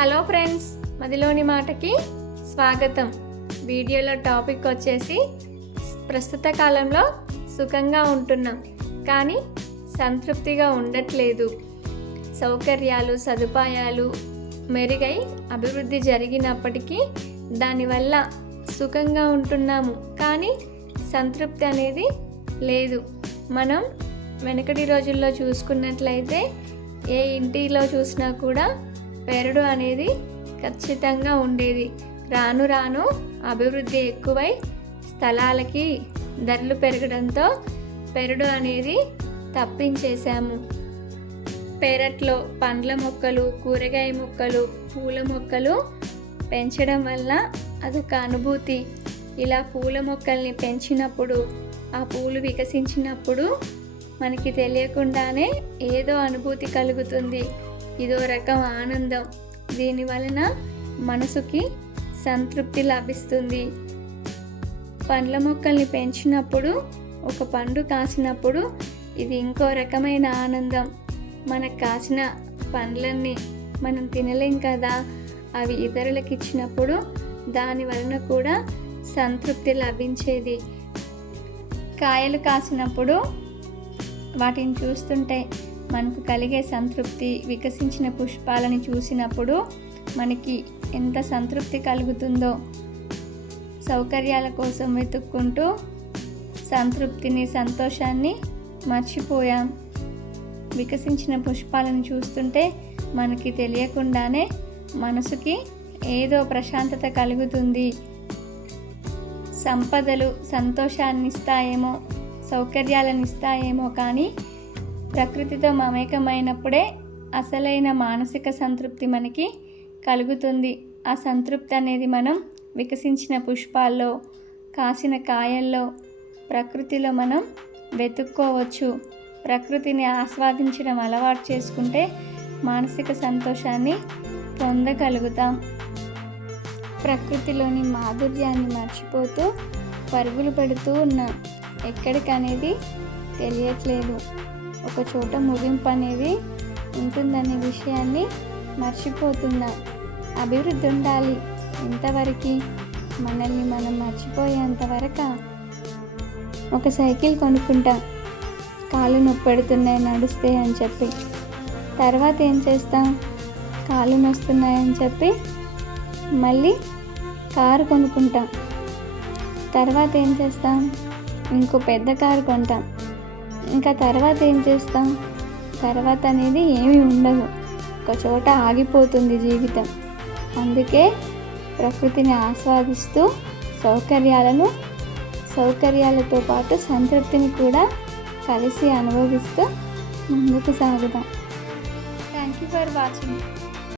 Hello friends మదిలోని మాటకి స్వాగతం. వీడియోలో టాపిక్ వచ్చేసి ప్రస్తుత కాలంలో సుఖంగా ఉంటున్నాం కానీ సంతృప్తిగా ఉండట్లేదు. సౌకర్యాలు సదుపాయాలు మెరుగై అభివృద్ధి జరిగినప్పటికీ దానివల్ల సుఖంగా ఉంటున్నాము కానీ సంతృప్తి అనేది లేదు. మనం వెనకటి రోజుల్లో చూసుకున్నట్లయితే ఏ ఇంటిలో చూసినా కూడా పెరడు అనేది ఖచ్చితంగా ఉండేది. రాను రాను అభివృద్ధి ఎక్కువై స్థలాలకి ధరలు పెరగడంతో పెరడు అనేది తప్పించేశాము. పెరట్లో పండ్ల మొక్కలు కూరగాయ మొక్కలు పూల మొక్కలు పెంచడం వల్ల అదొక అనుభూతి. ఇలా పూల మొక్కల్ని పెంచినప్పుడు ఆ పూలు వికసించినప్పుడు మనకి తెలియకుండానే ఏదో అనుభూతి కలుగుతుంది. ఇదో రకం ఆనందం. దీని వలన మనసుకి సంతృప్తి లభిస్తుంది. పండ్ల మొక్కల్ని పెంచినప్పుడు ఒక పండు కాసినప్పుడు ఇది ఇంకో రకమైన ఆనందం. మనకు కాసిన పండ్లన్నీ మనం తినలేం కదా? అవి ఇతరులకు ఇచ్చినప్పుడు దాని వలన కూడా సంతృప్తి లభించేది. కాయలు కాసినప్పుడు వాటిని చూస్తుంటే మనకు కలిగే సంతృప్తి వికసించిన పుష్పాలను చూసినప్పుడు మనకి ఎంత సంతృప్తి కలుగుతుందో సౌకర్యాల కోసం వెతుక్కుంటూ సంతృప్తిని సంతోషాన్ని మర్చిపోయాం. వికసించిన పుష్పాలను చూస్తుంటే మనకి తెలియకుండానే మనసుకి ఏదో ప్రశాంతత కలుగుతుంది. సంపదలు సంతోషాన్ని ఇస్తాయేమో సౌకర్యాలను ఇస్తాయేమో కానీ ప్రకృతితో మమేకమైనప్పుడే అసలైన మానసిక సంతృప్తి మనకి కలుగుతుంది. ఆ సంతృప్తి అనేది మనం వికసించిన పుష్పాల్లో కాసిన కాయల్లో ప్రకృతిలో మనం వెతుక్కోవచ్చు. ప్రకృతిని ఆస్వాదించడం అలవాటు చేసుకుంటే మానసిక సంతోషాన్ని పొందగలుగుతాం. ప్రకృతిలోని మాధుర్యాన్ని మర్చిపోతూ పరుగులు పెడుతూ ఉన్నాం. ఎక్కడికనేది తెలియట్లేదు. ఒక చోట ముగింపు అనేది ఉంటుందనే విషయాన్ని మర్చిపోతున్నాం అభివృద్ధి ఉండాలి ఎంతవరకు మనల్ని మనం మర్చిపోయేంతవరకు ఒక సైకిల్ కొనుక్కుంటాం. కాళ్ళు నొప్పెడుతున్నాయి నడుస్తే అని చెప్పి. తర్వాత ఏం చేస్తాం? కాళ్ళు నొస్తున్నాయని చెప్పి మళ్ళీ కారు కొనుక్కుంటాం. తర్వాత ఏం చేస్తాం? ఇంకో పెద్ద కారు కొంటాం. ఇంకా తర్వాత ఏం చేస్తాం? తర్వాత అనేది ఏమీ ఉండదు. ఒక చోట ఆగిపోతుంది జీవితం. అందుకే ప్రకృతిని ఆస్వాదిస్తూ సౌకర్యాలను సౌకర్యాలతో పాటు సంతృప్తిని కూడా కలిసి అనుభవిస్తూ ముందుకు సాగుదాం. Thank you for watching